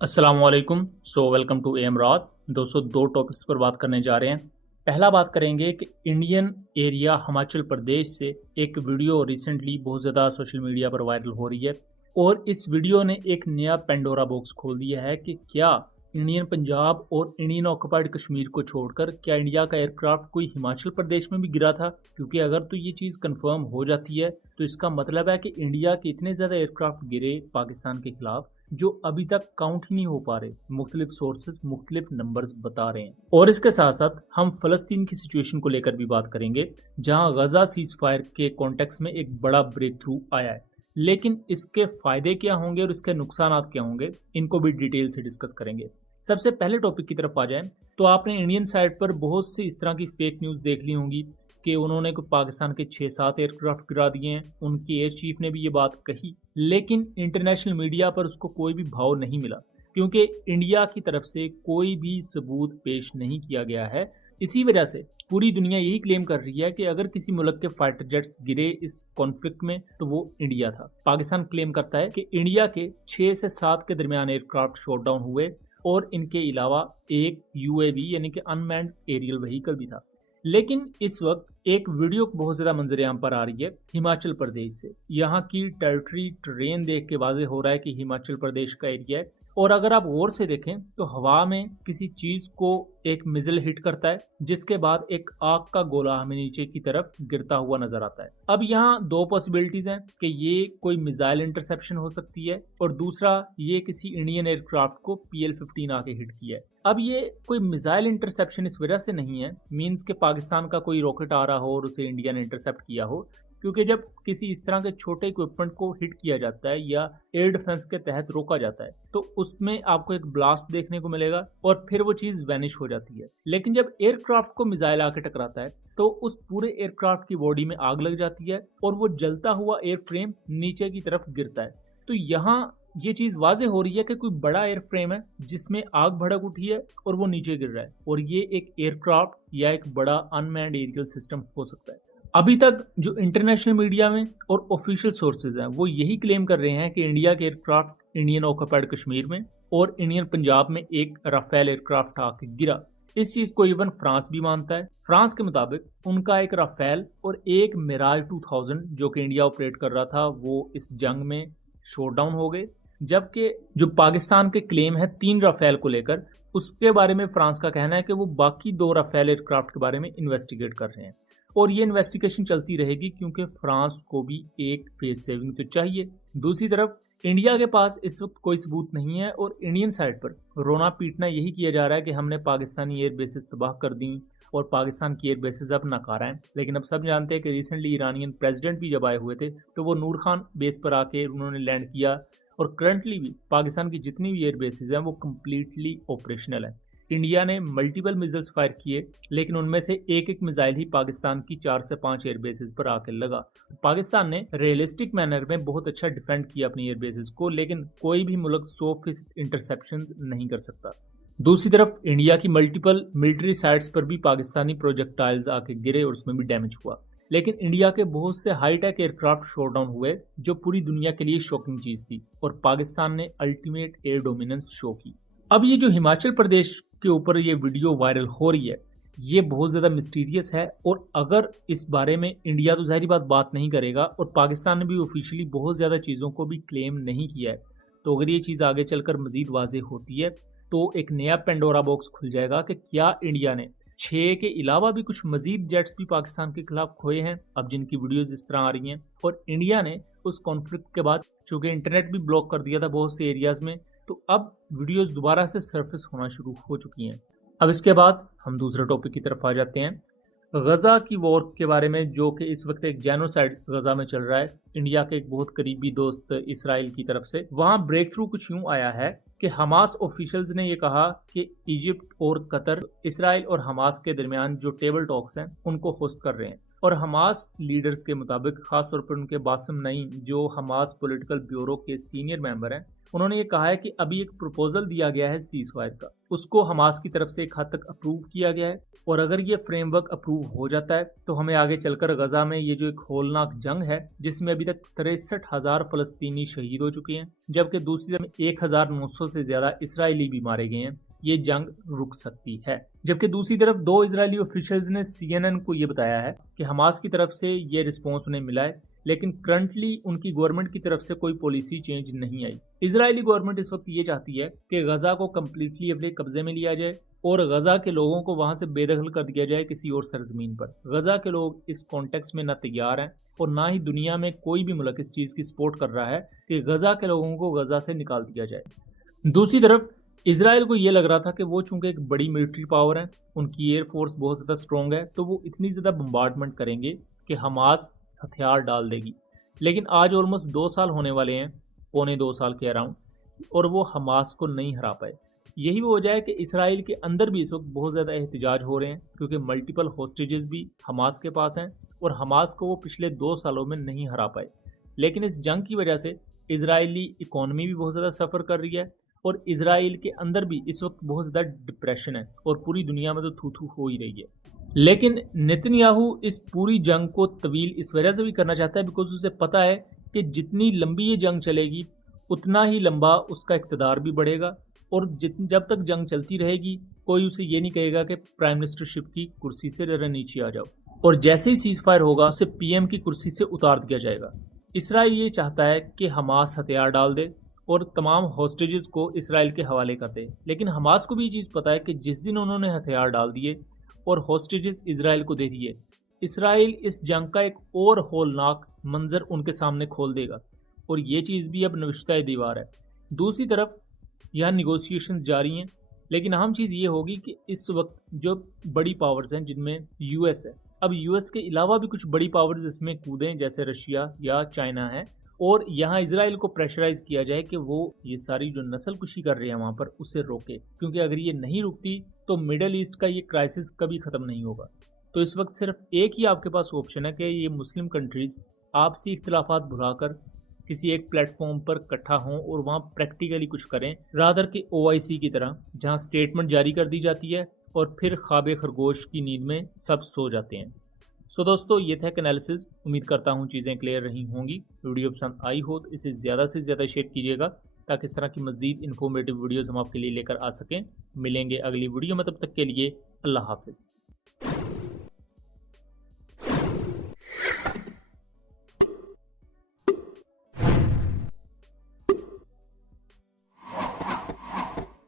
अस्सलाम वालेकुम। Welcome to M रात। दोस्तों, दो टॉपिक्स पर बात करने जा रहे हैं। पहला बात करेंगे कि इंडियन एरिया हिमाचल प्रदेश से एक वीडियो रिसेंटली बहुत ज़्यादा सोशल मीडिया पर वायरल हो रही है और इस वीडियो ने एक नया पेंडोरा बॉक्स खोल दिया है कि क्या इंडियन पंजाब और इंडियन ऑक्युपाइड कश्मीर को छोड़कर क्या इंडिया का एयरक्राफ्ट कोई हिमाचल प्रदेश में भी गिरा था। क्योंकि अगर तो ये चीज़ कंफर्म हो जाती है तो इसका मतलब है कि इंडिया के इतने ज़्यादा एयरक्राफ्ट गिरे पाकिस्तान के खिलाफ जो अभी तक काउंट ही नहीं हो पा रहे। मुख्तलिफ सोर्सेज मुख्तलिफ नंबर्स बता रहे हैं और इसके साथ साथ हम फलस्तीन की सिचुएशन को लेकर भी बात करेंगे, जहां गजा सीज फायर के कॉन्टेक्स्ट में एक बड़ा ब्रेक थ्रू आया है। लेकिन इसके फायदे क्या होंगे और इसके नुकसान क्या होंगे, इनको भी डिटेल से डिस्कस करेंगे। सबसे पहले टॉपिक की तरफ आ जाए तो आपने इंडियन साइड पर बहुत सी इस तरह की फेक न्यूज़ देख ली होंगी कि उन्होंने पाकिस्तान के 6-7 एयरक्राफ्ट गिरा दिए हैं। उनके एयर चीफ ने भी ये बात कही, लेकिन इंटरनेशनल मीडिया पर उसको कोई भी भाव नहीं मिला क्योंकि इंडिया की तरफ से कोई भी सबूत पेश नहीं किया गया है। इसी वजह से पूरी दुनिया यही क्लेम कर रही है कि अगर किसी मुल्क के फाइटर जेट्स गिरे इस कॉन्फ्लिक्ट में तो वो इंडिया था। पाकिस्तान क्लेम करता है कि इंडिया के 6 से 7 के दरमियान एयरक्राफ्ट शॉट डाउन हुए और इनके अलावा एक यूएवी यानी कि अनमैन्ड एरियल व्हीकल भी था। लेकिन इस वक्त एक वीडियो बहुत ज़्यादा मंजरेआम पर आ रही है हिमाचल प्रदेश से। यहाँ की टेरिटरी ट्रेन देख के वाजे हो रहा है कि हिमाचल प्रदेश का एरिया है। और अगर आप गौर से देखें तो हवा में किसी चीज़ को एक मिज़ल हिट करता है, जिसके बाद एक आग का गोला हमें नीचे की तरफ गिरता हुआ नजर आता है। अब यहाँ दो पॉसिबिलिटीज़ हैं कि ये कोई मिसाइल इंटरसेप्शन हो सकती है और दूसरा ये किसी इंडियन एयरक्राफ्ट को PL-15 आके हिट किया है। अब ये कोई मिसाइल इंटरसेप्शन इस वजह से नहीं है मीन्स के पाकिस्तान का कोई रॉकेट आ रहा हो और उसे इंडिया ने इंटरसेप्ट किया हो, क्योंकि जब किसी इस तरह के छोटे इक्विपमेंट को हिट किया जाता है या एयर डिफेंस के तहत रोका जाता है तो उसमें आपको एक ब्लास्ट देखने को मिलेगा और फिर वो चीज़ वैनिश हो जाती है। लेकिन जब एयरक्राफ्ट को मिसाइल आके टकराता है तो उस पूरे एयरक्राफ्ट की बॉडी में आग लग जाती है और वो जलता हुआ एयर फ्रेम नीचे की तरफ गिरता है। तो यहाँ ये चीज वाजे हो रही है कि कोई बड़ा एयर फ्रेम है जिसमें आग भड़क उठी है और वो नीचे गिर रहा है और ये एक एयरक्राफ्ट या एक बड़ा अनमैन्ड एरियल सिस्टम हो सकता है। अभी तक जो इंटरनेशनल मीडिया में और ऑफिशियल सोर्सेज हैं वो यही क्लेम कर रहे हैं कि इंडिया के एयरक्राफ्ट इंडियन ऑक्युपाइड कश्मीर में और इंडियन पंजाब में एक राफेल एयरक्राफ्ट आके गिरा। इस चीज को इवन फ्रांस भी मानता है। फ्रांस के मुताबिक उनका एक राफेल और एक मिराज 2000 जो कि इंडिया ऑपरेट कर रहा था वो इस जंग में शॉट डाउन हो गए। जबकि जो पाकिस्तान के क्लेम है 3 राफेल को लेकर, उसके बारे में फ्रांस का कहना है कि वो बाकी 2 राफेल एयरक्राफ्ट के बारे में इन्वेस्टिगेट कर रहे हैं और ये इन्वेस्टिगेशन चलती रहेगी क्योंकि फ्रांस को भी एक फेस सेविंग तो चाहिए। दूसरी तरफ इंडिया के पास इस वक्त कोई सबूत नहीं है और इंडियन साइड पर रोना पीटना यही किया जा रहा है कि हमने पाकिस्तानी एयर बेसिस तबाह कर दी और पाकिस्तान की एयर बेसिस अब नकारा है। लेकिन अब सब जानते हैं कि रिसेंटली ईरानियन प्रेसिडेंट भी जब आए हुए थे तो वो नूर खान बेस पर आके उन्होंने लैंड किया और करंटली भी पाकिस्तान की जितनी भी एयर बेसिस हैं वो कम्प्लीटली ऑपरेशनल है। इंडिया ने मल्टीपल मिसाइल्स फायर किए लेकिन उनमें से एक एक मिसाइल ही पाकिस्तान की 4 से 5 एयर बेसिस पर आकर लगा। पाकिस्तान ने रियलिस्टिक मैनर में बहुत अच्छा डिफेंड किया अपनी एयर बेसिस को, लेकिन कोई भी मुल्क 100% इंटरसेप्शन नहीं कर सकता। दूसरी तरफ इंडिया की मल्टीपल मिलिट्री साइट्स पर भी पाकिस्तानी प्रोजेक्टाइल्स आके गिरे और उसमें भी डैमेज हुआ। लेकिन इंडिया के बहुत से हाईटेक एयरक्राफ्ट शॉट डाउन हुए जो पूरी दुनिया के लिए शॉकिंग चीज थी और पाकिस्तान ने अल्टीमेट एयर डोमिनेंस शो की। अब ये जो हिमाचल प्रदेश के ऊपर ये वीडियो वायरल हो रही है ये बहुत ज़्यादा मिस्टीरियस है और अगर इस बारे में इंडिया तो ज़ाहिर बात नहीं करेगा और पाकिस्तान ने भी ऑफिशियली बहुत ज़्यादा चीज़ों को भी क्लेम नहीं किया है, तो अगर ये चीज़ आगे चलकर मज़ीद वाज़ेह होती है तो एक नया पेंडोरा बॉक्स खुल जाएगा कि क्या इंडिया ने 6 के अलावा भी कुछ मजीद जेट्स भी पाकिस्तान के खिलाफ खोए हैं अब जिनकी वीडियोज इस तरह आ रही हैं। और इंडिया ने उस कॉन्फ्लिक्ट के बाद चूंकि इंटरनेट भी ब्लॉक कर दिया था बहुत से एरियाज में, तो अब वीडियोस दोबारा से सरफेस होना शुरू हो चुकी हैं। अब इसके बाद हम दूसरे टॉपिक की तरफ आ जाते हैं, गजा की वॉर के बारे में, जो कि इस वक्त एक जेनोसाइड गजा में चल रहा है। इंडिया के एक बहुत करीबी दोस्त इसराइल की तरफ से वहां ब्रेक थ्रू कुछ यूं आया है कि हमास ऑफिशियल्स ने ये कहा कि इजिप्ट और कतर इसराइल और हमास के दरमियान जो टेबल टॉक्स हैं उनको होस्ट कर रहे हैं। और हमास लीडर्स के मुताबिक, खासतौर पर उनके बासम नईम जो हमास पॉलिटिकल ब्यूरो के सीनियर मेंबर हैं, उन्होंने ये कहा है कि अभी एक प्रपोजल दिया गया है सीज फायर का, उसको हमास की तरफ से एक हद तक अप्रूव किया गया है और अगर ये फ्रेमवर्क अप्रूव हो जाता है तो हमें आगे चलकर गजा में ये जो एक होलनाक जंग है जिसमें अभी तक 63,000 फलस्तीनी शहीद हो चुके हैं जबकि दूसरी तरफ 1,900 से ज्यादा इसराइली भी मारे गए हैं, ये जंग रुक सकती है। जबकि दूसरी तरफ 2 इजरायली ऑफिशियल्स ने CNN को ये बताया है कि हमास की तरफ से ये रिस्पॉन्स उन्हें मिला है लेकिन करंटली उनकी गवर्नमेंट की तरफ से कोई पॉलिसी चेंज नहीं आई। इजरायली गवर्नमेंट इस वक्त ये चाहती है कि गजा को कम्प्लीटली अपने कब्जे में लिया जाए और गजा के लोगों को वहां से बेदखल कर दिया जाए किसी और सरजमीन पर। गजा के लोग इस कॉन्टेक्स्ट में ना तैयार हैं और ना ही दुनिया में कोई भी मुल्क इस चीज की सपोर्ट कर रहा है कि गजा के लोगों को गजा से निकाल दिया जाए। दूसरी तरफ इसराइल को ये लग रहा था कि वो चूंकि एक बड़ी मिलिट्री पावर है, उनकी एयरफोर्स बहुत ज़्यादा स्ट्रॉन्ग है, तो वो इतनी ज़्यादा बम्बार्डमेंट करेंगे कि हमास हथियार डाल देगी। लेकिन आज ऑलमोस्ट 2 साल होने वाले हैं, पौने 2 साल के अराउंड, और वो हमास को नहीं हरा पाए। यही वो वजह है कि इसराइल के अंदर भी इस वक्त बहुत ज़्यादा एहतजाज हो रहे हैं क्योंकि मल्टीपल होस्टेजेस भी हमास के पास हैं और हमास को वो पिछले 2 सालों में नहीं हरा पाए। लेकिन इस जंग की वजह से इजरायली इकोनॉमी भी बहुत ज़्यादा सफ़र कर रही है और इसराइल के अंदर भी इस वक्त बहुत ज़्यादा डिप्रेशन है और पूरी दुनिया में तो थू थू हो ही रही है। लेकिन नेतन्याहू इस पूरी जंग को तवील इस वजह से भी करना चाहता है बिकॉज उसे पता है कि जितनी लंबी ये जंग चलेगी उतना ही लंबा उसका इक़्तिदार भी बढ़ेगा और जब तक जंग चलती रहेगी कोई उसे ये नहीं कहेगा कि प्राइम मिनिस्टरशिप की कुर्सी से जरा नीचे आ जाओ, और जैसे ही सीज फायर होगा उसे PM की कुर्सी से उतार दिया जाएगा। इसराइल ये चाहता है कि हमास हथियार डाल दे और तमाम हॉस्टेजेस को इसराइल के हवाले कर दे, लेकिन हमास को भी ये चीज़ पता है कि जिस दिन उन्होंने हथियार डाल दिए और हॉस्टेजेस इसराइल को दे दिए, इसराइल इस जंग का एक और होलनाक मंजर उनके सामने खोल देगा और ये चीज़ भी अब नविश्ता दीवार है। दूसरी तरफ यहाँ निगोशिएशन जारी हैं, लेकिन अहम चीज़ ये होगी कि इस वक्त जो बड़ी पावर्स हैं जिनमें US है, अब US के अलावा भी कुछ बड़ी पावर्स इसमें कूदें जैसे रशिया या चाइना है और यहाँ इसराइल को प्रेशराइज किया जाए कि वो ये सारी जो नस्लकुशी कर रहे हैं वहाँ पर उसे रोके, क्योंकि अगर ये नहीं रुकती तो मिडल ईस्ट का ये क्राइसिस कभी ख़त्म नहीं होगा। तो इस वक्त सिर्फ एक ही आपके पास ऑप्शन है कि ये मुस्लिम कंट्रीज़ आपसी इख्तिलाफात भुलाकर किसी एक प्लेटफॉर्म पर इकट्ठा हों और वहाँ प्रैक्टिकली कुछ करें, रादर के OIC की तरह जहाँ स्टेटमेंट जारी कर दी जाती है और फिर ख्वाब खरगोश की नींद में सब सो जाते हैं। सो दोस्तों, ये था एक एनालिसिस। उम्मीद करता हूँ चीज़ें क्लियर रही होंगी। वीडियो पसंद आई हो तो इसे ज़्यादा से ज़्यादा शेयर कीजिएगा ताकि इस तरह की मज़ीद इन्फॉर्मेटिव वीडियोज़ हम आपके लिए लेकर आ सकें। मिलेंगे अगली वीडियो में, तब तक के लिए अल्लाह हाफिज़।